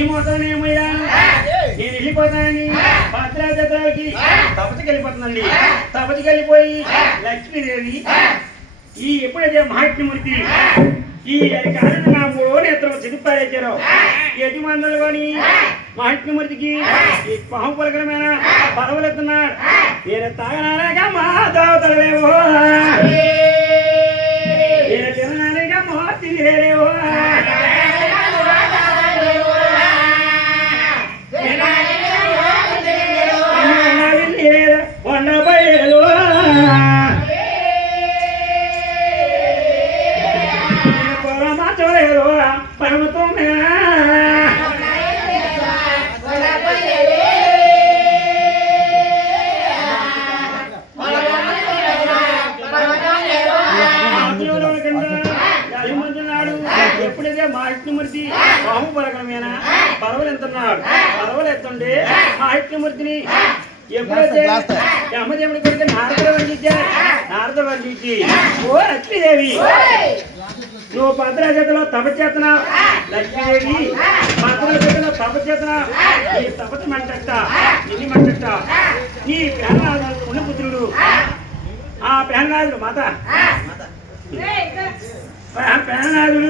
ఈ మొత్తం ఏమయ్యాను నేను వెళ్ళిపోతానని భద్రాజత్రాలకి తపతికి వెళ్ళిపోతుందండి. తపతికి వెళ్ళిపోయి లక్ష్మీదేవి ఈ ఎప్పుడైతే మహాత్మూర్తి ఈ కారణం నా 3 నేత్రం చిదిపారేశారు యజమానులు కానీ మహాత్మూర్తికి ఈ పాము పలకలమైన పర్వలెత్తున్నాడు. నేను తాగనానేగా మా దేవతలేవో, నేను తిననానేగా మా తినేలేవో, ఎప్పుడైతే మహాత్మూర్తి పాము పలకలమేనా పర్వలెత్తున్నాడు. పర్వలెత్తుండే మహాత్మూర్తిని ఎప్పుడైతే యమదేవుడి కొడుకు నారదుడు వండించారు. నారదుడు వండించి ఓ లక్ష్మీదేవి నువ్వు భద్రాజతలో తపచేస్తున్నావు. లక్ష్మీదేవి భద్రాజతలో తపచేస్తున్నావు. నీ తపతి మంటట ఎన్ని మంటట నీ ప్రేమనాథుడు పుణ్యపుత్రుడు ఆ ప్రేమనాథుడు మాత ప్రేమనాథుడు